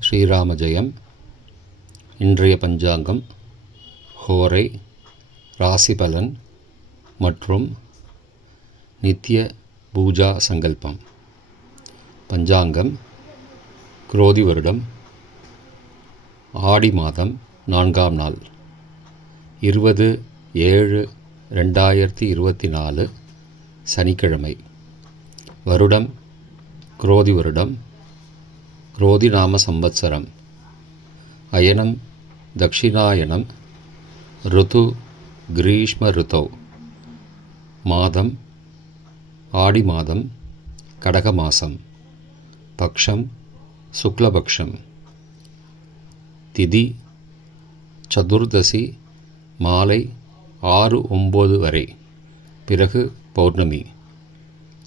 ஸ்ரீராம ஜெயம் இன்றைய பஞ்சாங்கம் ஹோரை ராசிபலன் மற்றும் நித்திய பூஜா சங்கல்பம். பஞ்சாங்கம் குரோதி வருடம் ஆடி மாதம் நான்காம் நாள் இருபது ஏழு ரெண்டாயிரத்தி இருபத்தி நாலு சனிக்கிழமை. வருடம் குரோதி வருடம் குரோதி நாம சம்பத்சரம் அயனம் தக்ஷிணாயனம் ருது கிரீஷ்ம ருத்தௌ மாதம் ஆடி மாதம் கடக மாசம் பக்ஷம் சுக்லபக்ஷம் திதி சதுர்தசி மாலை ஆறு ஒம்பது வரை பிறகு பௌர்ணமி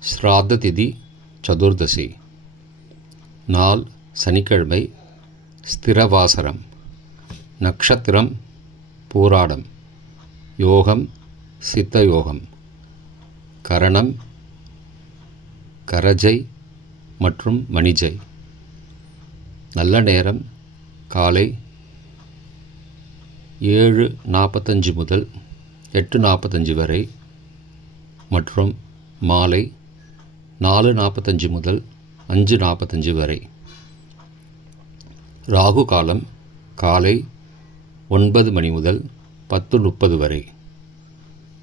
ஸ்ராத்த திதி சதுர்தசி நாள் சனிக்கிழமை ஸ்திரவாசரம் நக்ஷத்திரம் பூராடம் யோகம் சித்த யோகம் கரணம் கரஜை மற்றும் மணிஜை. நல்ல நேரம் காலை ஏழு நாற்பத்தஞ்சு முதல் எட்டு நாற்பத்தஞ்சு வரை மற்றும் மாலை நாலு நாற்பத்தஞ்சு முதல் அஞ்சு நாற்பத்தஞ்சு வரை. ராகு காலம் காலை ஒன்பது மணி முதல் பத்து முப்பது வரை.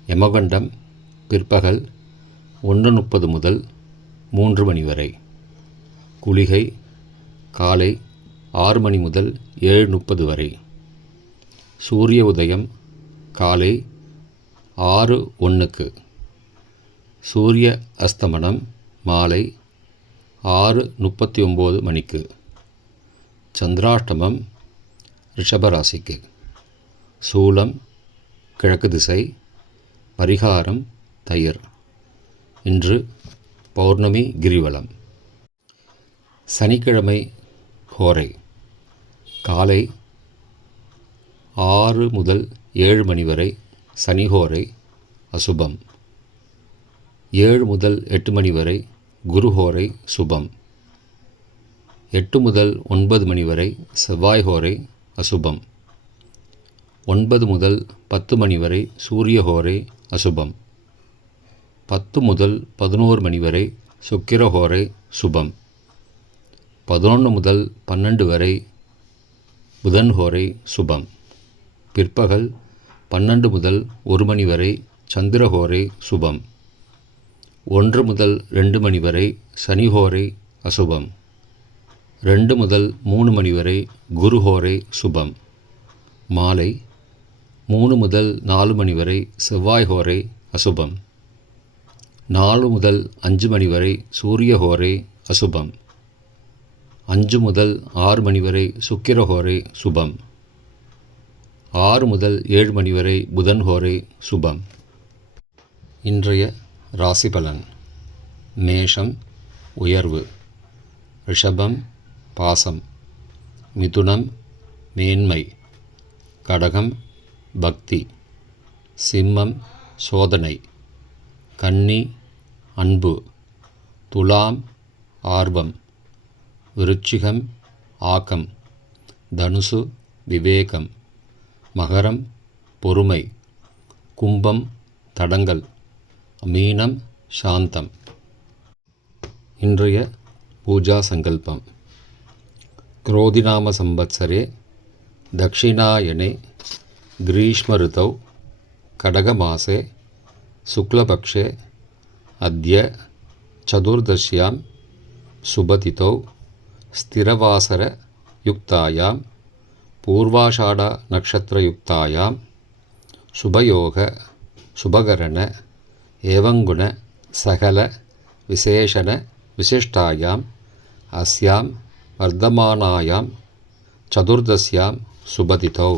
யமகண்டம் பிற்பகல் ஒன்று முப்பது முதல் மூன்று மணி வரை. குளிகை காலை ஆறு மணி முதல் ஏழு முப்பது வரை. சூரிய உதயம் காலை ஆறு ஒன்றுக்கு சூரிய அஸ்தமனம் மாலை ஆறு முப்பத்தி ஒம்பது மணிக்கு. சந்திராஷ்டமம் ரிஷபராசிக்கு. சூலம் கிழக்கு திசை பரிகாரம் தயிர். இன்று பௌர்ணமி கிரிவலம். சனிக்கிழமை ஹோரை காலை ஆறு முதல் ஏழு மணி வரை சனிஹோரை அசுபம். ஏழு முதல் எட்டு மணி வரை குருஹோரை சுபம். எட்டு முதல் ஒன்பது மணி வரை செவ்வாய் ஹோரை அசுபம். ஒன்பது முதல் பத்து மணி வரை சூரிய ஹோரை அசுபம். பத்து முதல் பதினோரு மணி வரை சுக்கிர ஹோரை சுபம். பதினொன்று முதல் பன்னெண்டு வரை புதன் ஹோரை சுபம். பிற்பகல் பன்னெண்டு முதல் ஒரு மணி வரை சந்திர ஹோரை சுபம். ஒன்று முதல் ரெண்டு மணி வரை சனி ஹோரை அசுபம். ரெண்டு முதல் மூணு மணி வரை குருஹோரை சுபம். மாலை மூணு முதல் நாலு மணி வரை செவ்வாய்ஹோரை அசுபம். நாலு முதல் அஞ்சு மணி வரை சூரியஹோரை அசுபம். அஞ்சு முதல் ஆறு மணி வரை சுக்கிரஹோரை சுபம். ஆறு முதல் ஏழு மணி வரை புதன் ஹோரை சுபம். இன்றைய ராசி பலன். மேஷம் உயர்வு. ரிஷபம் பாசம் மிதுனம் மேன்மை கடகம் பக்தி சிம்மம் சோதனை கன்னி அன்பு துலாம் ஆர்வம் விருச்சிகம் ஆக்கம் தனுசு விவேகம் மகரம் பொறுமை கும்பம் தடங்கல் மீனம் சாந்தம். இன்றைய பூஜா சங்கல்பம். क्रोधिनाम संवत्सरे दक्षिणायने ग्रीष्मऋतौ कडगमासे शुक्लपक्षे अद्य चतुर्दश्यां शुभतिथौ स्थिरवासरयुक्तायां पूर्वाषाढनक्षत्रयुक्तायां शुभयोग शुभकरण एवङ्गुण सकलविशेषणविशिष्टायाम् अस्यां वर्धमानायां चतुर्दश्यां शुभतिथौ